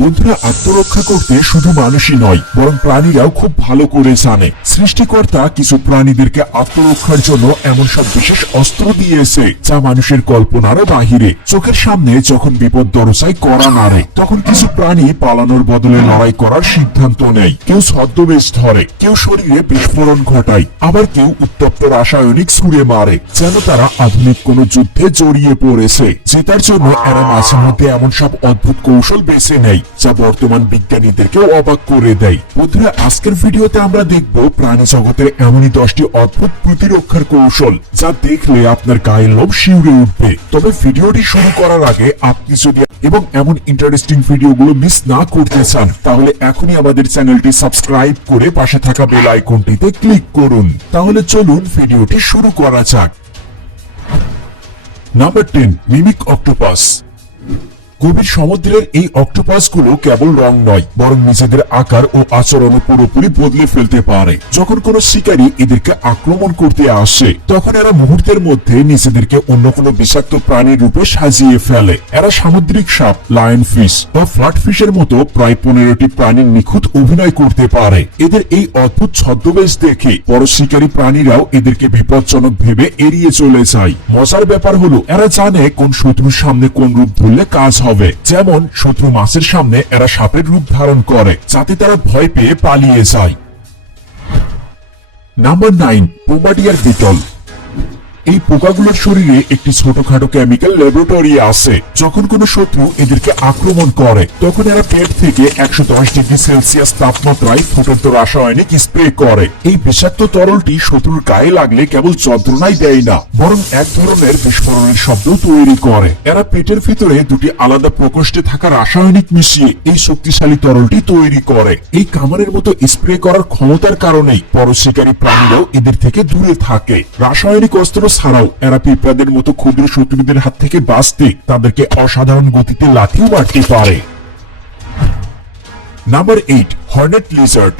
বন্ধুরা, আত্মরক্ষা করতে শুধু মানুষই নয় বরং প্রাণীরাও খুব ভালো করে জানে। সৃষ্টিকর্তা কিছু প্রাণীদেরকে আত্মরক্ষার জন্য এমন সব বিশেষ অস্ত্র দিয়েছে যা মানুষের কল্পনারও বাহিরে। চোখের সামনে যখন বিপদ দরজায় কড়া নাড়ে, তখন কিছু প্রাণী পালানোর বদলে লড়াই করার সিদ্ধান্ত নেয়। কেউ ছদ্মবেশ ধরে, কেউ শরীরে বিস্ফোরণ ঘটায়, আবার কেউ উত্তপ্ত রাসায়নিক ছুঁড়ে মারে, যেন তারা আধুনিক কোনো যুদ্ধে জড়িয়ে পড়েছে। জেতার জন্য এরা মাঝে মধ্যে এমন সব অদ্ভুত কৌশল বেছে নেয় যা বর্তমান বিজ্ঞানীদেরকেও অবাক করে দেয়। বন্ধুরা, আজকের ভিডিওতে আমরা দেখব প্রাণী জগতের এমনই 10টি অদ্ভুত প্রতিরক্ষার কৌশল যা দেখলে আপনার গায়ের লোম শিউরে উঠবে। তবে ভিডিওটি শুরু করার আগে আপনি যদি এবং এমন ইন্টারেস্টিং ভিডিওগুলো মিস না করতে চান, তাহলে এখনই আমাদের চ্যানেলটি সাবস্ক্রাইব করে পাশে থাকা বেল আইকনটিতে ক্লিক করুন। তাহলে চলুন ভিডিওটি শুরু করা যাক। Number 10, mimic octopus. গভীর সমুদ্রের এই অক্টোপাসগুলো কেবল রং নয়, বরং নিজেদের আকার ও আচরণ পুরোপুরি বদলে ফেলতে পারে। যখন কোনো শিকারী এদেরকে আক্রমণ করতে আসে, তখন এরা মুহূর্তের মধ্যে নিজেদেরকে অন্য কোনো বিষাক্ত প্রাণীর রূপে সাজিয়ে ফেলে। এরা সামুদ্রিক সাপ, লায়ন ফিশ বা ফ্ল্যাট ফিশের মতো প্রায় 15টি প্রাণীর নিখুঁত অভিনয় করতে পারে। এদের এই অদ্ভুত ছদ্মবেশ দেখে বড় শিকারী প্রাণীরাও এদেরকে বিপজ্জনক ভেবে এড়িয়ে চলে যায়। মজার ব্যাপার হলো, এরা জানে কোন শত্রুর সামনে কোন রূপ ধরলে কাজ হবে। যেমন শত্রু মাছের সামনে এরা সাপের রূপ ধারণ করে, যাতে তারা ভয় পেয়ে পালিয়ে যায়। Number 9, bombardier beetle. এই পোকাগুলোর শরীরে একটি ছোটখাটো কেমিক্যাল ল্যাবরেটরি আছে। যখন কোনো শত্রু এদেরকে আক্রমণ করে, তখন এরা পেট থেকে 110 ডিগ্রি সেলসিয়াস তাপমাত্রায় ফুটন্ত রাসায়নিক স্প্রে করে। এই বিষাক্ত তরলটি শত্রুর গায়ে লাগলে কেবল যন্ত্রণাই দেয় না, বরং এক ধরনের বিস্ফোরণের শব্দ তৈরি করে। এরা পেটের ভিতরে দুটি আলাদা প্রকোষ্ঠে থাকা রাসায়নিক মিশিয়ে এই শক্তিশালী তরলটি তৈরি করে। এই কামানের মতো স্প্রে করার ক্ষমতার কারণেই বড় শিকারী প্রাণীরাও এদের থেকে দূরে থাকে। রাসায়নিক অস্ত্র ছাড়াও এরা পিঁপড়াদের মতো ক্ষুদ্র শত্রুদের হাত থেকে বাঁচতে তাদেরকে অসাধারণ গতিতে লাথিও মারতে পারে। Number 8, Hornet Lizaad.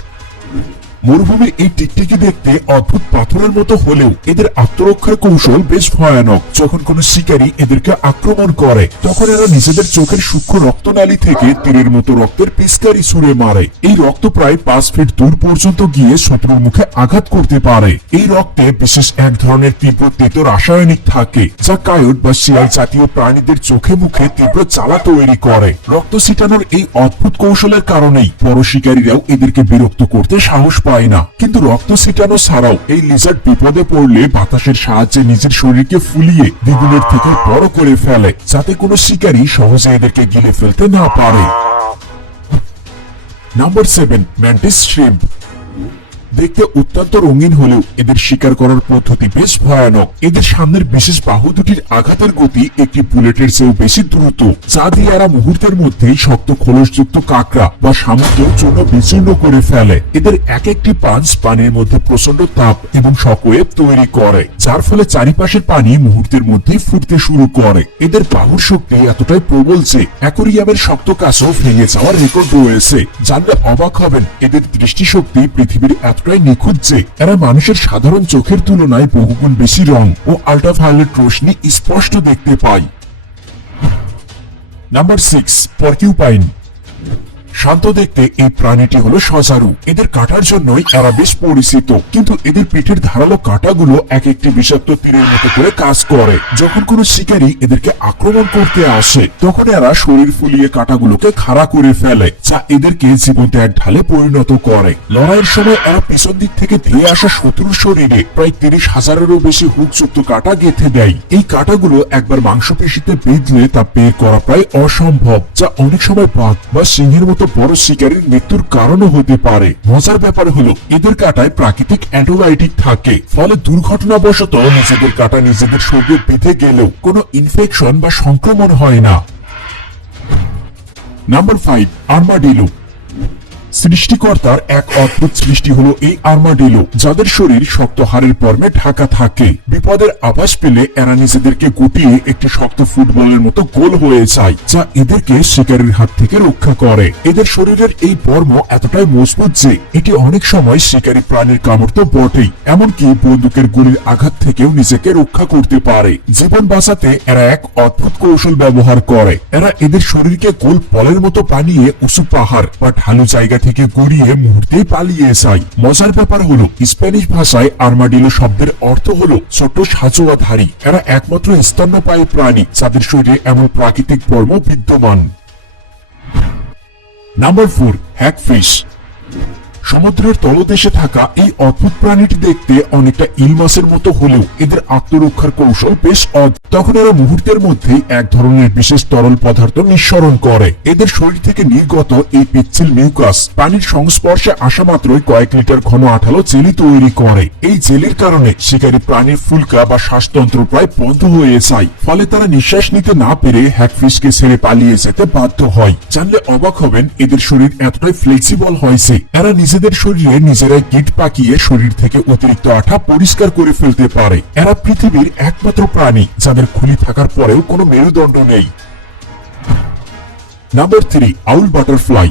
মরুভূমির এই টিকটিকি দেখতে অদ্ভুত পাথরের মতো হলেও এদের আত্মরক্ষার কৌশল বেশ ভয়ানক। যখন কোনো শিকারী এদেরকে আক্রমণ করে, তখন এরা নিজেদের চোখের সূক্ষ্ম রক্তনালী থেকে তীরের মতো রক্তের পিচকারি ছুঁড়ে মারে। এই রক্ত প্রায় 5 ফিট দূর পর্যন্ত গিয়ে শত্রুর মুখে আঘাত করতে পারে। এই রক্তে বিশেষ এক ধরনের তীব্র তেতো রাসায়নিক থাকে, যা কায়ট বা শিয়াল জাতীয় প্রাণীদের চোখে মুখে তীব্র জ্বালা তৈরি করে। রক্ত ছিটানোর এই অদ্ভুত কৌশলের কারণেই বড় শিকারীরাও এদেরকে বিরক্ত করতে সাহস পায় না। কিন্তু রক্ত ছিটানো ছাড়াও এই লিজার্ড বিপদে পড়লে বাতাসের সাহায্যে নিজের শরীরকে ফুলিয়ে দ্বিগুণের থেকে বড় করে ফেলে, যাতে কোনো শিকারী সহজে এদেরকে গিলে ফেলতে না পারে। Number 7, mantis shrimp. দেখতে অত্যন্ত রঙিন হলেও এদের শিকার করার পদ্ধতি বেশ ভয়ানক। এদের সামনের বিশেষ বাহু দুটির আঘাতের গতি একটি বুলেটের চেয়েও বেশি দ্রুত, যা দিয়ে এরা মুহূর্তের মধ্যেই শক্ত খোলসযুক্ত কাঁকড়া বা শামুকের জন্য বিচ্ছিন্ন করে ফেলে। এদের এক একটি পাঞ্চ পানির মধ্যে প্রচন্ড তাপ এবং শকওয়েভ তৈরি করে, যার ফলে চারিপাশের পানি মুহূর্তের মধ্যেই ফুটতে শুরু করে। এদের বাহুর শক্তি এতটাই প্রবল যে অ্যাকোরিয়ামের শক্ত কাঁচও ভেঙে যাওয়ার রেকর্ড রয়েছে। জানলে অবাক হবেন, এদের দৃষ্টিশক্তি পৃথিবীর প্রায় নিখুঁত যে এরা মানুষের সাধারণ চোখের তুলনায় বহুগুণ বেশি রং ও আল্ট্রাভায়োলেট রশ্মি স্পষ্ট দেখতে পায়। নাম্বার 6, পর্কিউপাইন। শান্ত দেখতে এই প্রাণীটি হলো সজারু। এদের কাটার জন্যই এরা বেশ পরিচিত, কিন্তু এদের পিঠের ধারালো কাঁটাগুলো এক একটি বিষাক্ত তীরের মতো করে কাজ করে। যখন কোনো শিকারী এদেরকে আক্রমণ করতে আসে, তখন এরা শরীর ফুলিয়ে কাঁটাগুলোকে খাড়া করে ফেলে, যা এদেরকে জীবন্ত এক ঢালে পরিণত করে। লড়াইয়ের সময় এরা পিছন দিক থেকে ধেয়ে আসা শত্রুর শরীরে প্রায় 30,000-এরও বেশি হুকযুক্ত কাঁটা গেঁথে দেয়। এই কাঁটাগুলো একবার মাংসপেশিতে বিঁধলে তা বের করা প্রায় অসম্ভব, যা অনেক সময় বাঘ বা সিংহের মতো বড় শিকারীর মৃত্যুর কারণও হতে পারে। মজার ব্যাপার হলো, এদের কাঁটায় প্রাকৃতিক অ্যান্টিবায়োটিক থাকে, ফলে দুর্ঘটনাবশত নিজেদের কাঁটা নিজেদের শরীরে বেঁধে গেলেও কোনো ইনফেকশন বা সংক্রমণ হয় না। Number 5, armadillo. সৃষ্টিকর্তার এক অদ্ভুত সৃষ্টি হলো এই আর্মাডিলো, যাদের শরীর শক্ত হাড়ের পর্মে ঢাকা থাকে। বিপদের আভাস পেলে এরা নিজেদেরকে গুটিয়ে একটি শক্ত ফুটবলের মতো গোল হয়ে যায়, যা এদেরকে শিকারীর হাত থেকে রক্ষা করে। এদের শরীরের এই পর্ম এতটাই মজবুত যে এটি অনেক সময় শিকারী প্রাণীর কামড় তো বটেই, এমনকি বন্দুকের গুলির আঘাত থেকেও নিজেকে রক্ষা করতে পারে। জীবন বাঁচাতে এরা এক অদ্ভুত কৌশল ব্যবহার করে। এরা এদের শরীরকে গোল বলের মতো বানিয়ে উঁচু পাহাড় বা ঢালু জায়গা থেকে গড়িয়ে মুহূর্তেই পালিয়ে যায়। মজার ব্যাপার হলো, স্প্যানিশ ভাষায় আর্মাডিলো শব্দের অর্থ হলো ছোট সাজোয়াধারী। এরা একমাত্র স্তন্যপায়ী প্রাণী যাদের শরীরে এমন প্রাকৃতিক পর্ম বিদ্যমান। Number 4, hagfish. সমুদ্রের তলদেশে থাকা এই অদ্ভুত প্রাণীটি দেখতে অনেকটা ইল মাছের মতো হলেও এদের আত্মরক্ষার কৌশল বেশ তখন এরা মুহূর্তের মধ্যেই এক ধরনের বিশেষ তরল পদার্থ নিঃসরণ করে। এদের শরীর থেকে নির্গত এই পিচ্ছিল মিউকাস পানির সংস্পর্শে আসা মাত্রই কয়েক লিটার ঘন আঠালো জেলি তৈরি করে। এই জেলির কারণে শিকারী প্রাণীর ফুলকা বা শ্বাসতন্ত্র প্রায় বন্ধ হয়ে যায়, ফলে তারা নিঃশ্বাস নিতে না পেরে হ্যাগফিশকে ছেড়ে পালিয়ে যেতে বাধ্য হয়। জানলে অবাক হবেন, এদের শরীর এতটাই ফ্লেক্সিবল হয়েছে এরা নিজেদের শরীরে নিজেরাই কীট পাকিয়ে শরীর থেকে অতিরিক্ত আঠা পরিষ্কার করে ফেলতে পারে। এরা পৃথিবীর একমাত্র প্রাণী যাদের খুলি থাকার পরেও কোনো মেরুদণ্ড নেই। নাম্বার 3, আউল বাটারফ্লাই।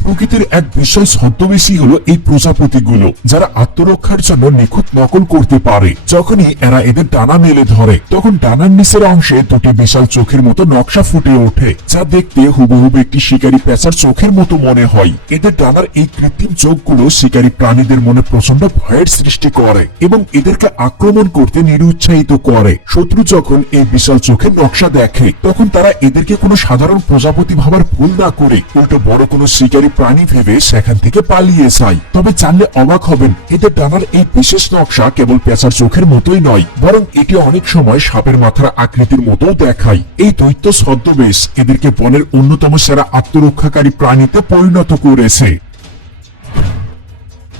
প্রকৃতির এক বিশাল ছদ্মবেশী হলো এই প্রজাপতিগুলো, যারা আত্মরক্ষার জন্য নিখুঁত নকল করতে পারে। যখনই এরা এদের ডানা মেলে ধরে তখন ডানার নিচের অংশে দুটি বিশাল চোখের মতো নকশা ফুটে ওঠে, যা দেখতে হুবহু একটি শিকারী পেঁচার চোখের মতো মনে হয়। এদের ডানার এই কৃত্রিম চোখগুলো শিকারী প্রাণীদের মনে প্রচন্ড ভয়ের সৃষ্টি করে এবং এদেরকে আক্রমণ করতে নিরুৎসাহিত করে। শত্রু যখন এই বিশাল চোখের নকশা দেখে তখন তারা এদেরকে কোনো সাধারণ প্রজাপতি ভাবার ভুল না করে উল্টো বড় কোনো শিকারী প্রাণী ভেবে সেখান থেকে পালিয়ে যায়। তবে জানলে অবাক হবেন, এদের ডানার এই বিশেষ নকশা কেবল পেঁচার চোখের মতোই নয়, বরং এটি অনেক সময় সাপের মাথার আকৃতির মতো দেখায়। এই দৈত্য ছদ্মবেশ এদেরকে বনের অন্যতম সেরা আত্মরক্ষাকারী প্রাণীতে পরিণত করেছে।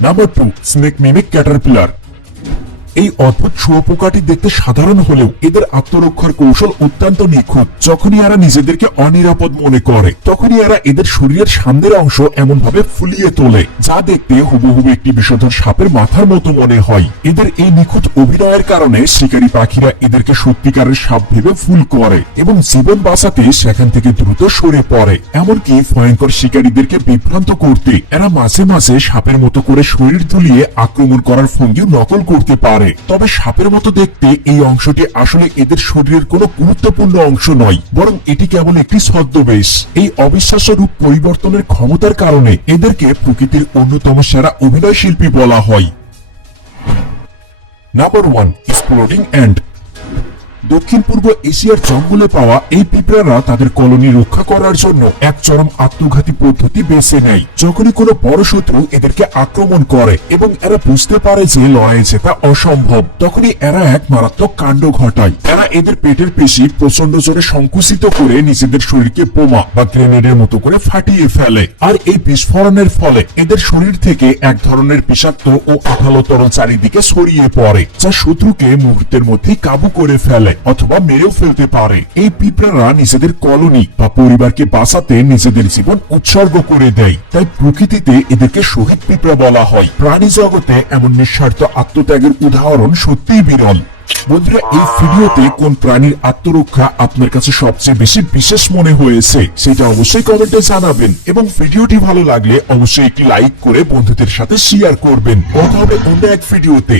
Number 2, snake mimic Caterpillar. এই অদ্ভুত শুঁয়োপোকাটি দেখতে সাধারণ হলেও এদের আত্মরক্ষার কৌশল অত্যন্ত নিখুঁত। যখনই এরা নিজেদেরকে অনিরাপদ মনে করে তখনই এরা এদের শরীরের সামনের অংশ এমন ভাবে ফুলিয়ে তোলে, যা দেখতে হুবহু একটি বিষধর সাপের মাথার মতো মনে হয়। এদের এই নিখুঁত অভিনয়ের কারণে শিকারী পাখিরা এদেরকে সত্যিকারের সাপ ভেবে ভুল করে এবং জীবন বাঁচাতে সেখান থেকে দ্রুত সরে পড়ে। এমনকি ভয়ঙ্কর শিকারীদেরকে বিভ্রান্ত করতে এরা মাঝে মাঝে সাপের মতো করে শরীর তুলিয়ে আক্রমণ করার ভঙ্গিও নকল করতে পারে। তবে সাপের মতো দেখতে এই অংশটি আসলে এদের শরীরের কোনো গুরুত্বপূর্ণ অংশ নয়, বরং এটি কেবল একটি ছদ্মবেশ। এই অবিশ্বাস্য রূপ পরিবর্তনের ক্ষমতার কারণে এদেরকে প্রকৃতির অন্যতম সেরা অভিনয় শিল্পী বলা হয়। Number 1, exploding ant. দক্ষিণ পূর্ব এশিয়ার জঙ্গলে পাওয়া এই পিঁপড়ারা তাদের কলোনি রক্ষা করার জন্য এক চরম আত্মঘাতী পদ্ধতি বেছে নেয়। যখনই কোনো বড় শত্রু এদেরকে আক্রমণ করে এবং এরা বুঝতে পারে যে লড়াই জেতা অসম্ভব, তখনই এরা এক মারাত্মক কাণ্ড ঘটায়। এরা এদের পেটের পেশি প্রচন্ড জোরে সংকুচিত করে নিজেদের শরীরকে বোমা বা গ্রেনেডের মতো করে ফাটিয়ে ফেলে। আর এই বিস্ফোরণের ফলে এদের শরীর থেকে এক ধরনের বিষাক্ত ও আঠালো তরল চারিদিকে ছড়িয়ে পড়ে, যা শত্রুকে মুহূর্তের মধ্যেই কাবু করে ফেলে অথবা মেরেও ফেলতে পারে। এই পিঁপড়ারা নিজেদের কলোনি বা পরিবারকে বাঁচাতে নিজেদের জীবন উৎসর্গ করে দেয়, তাই প্রকৃতিতে এদেরকে শহীদ পিঁপড়া বলা হয়। প্রাণী জগতে এমন নিঃস্বার্থ আত্মত্যাগের উদাহরণ সত্যিই বিরল। বন্ধুরা, এই ভিডিওতে কোন প্রাণীর আত্মরক্ষা আপনার কাছে সবচেয়ে বেশি বিশেষ মনে হয়েছে সেটা অবশ্যই কমেন্টে জানাবেন এবং ভিডিওটি ভালো লাগলে অবশ্যই একটি লাইক করে বন্ধুদের সাথে শেয়ার করবেন। কথা হবে অন্য এক ভিডিওতে।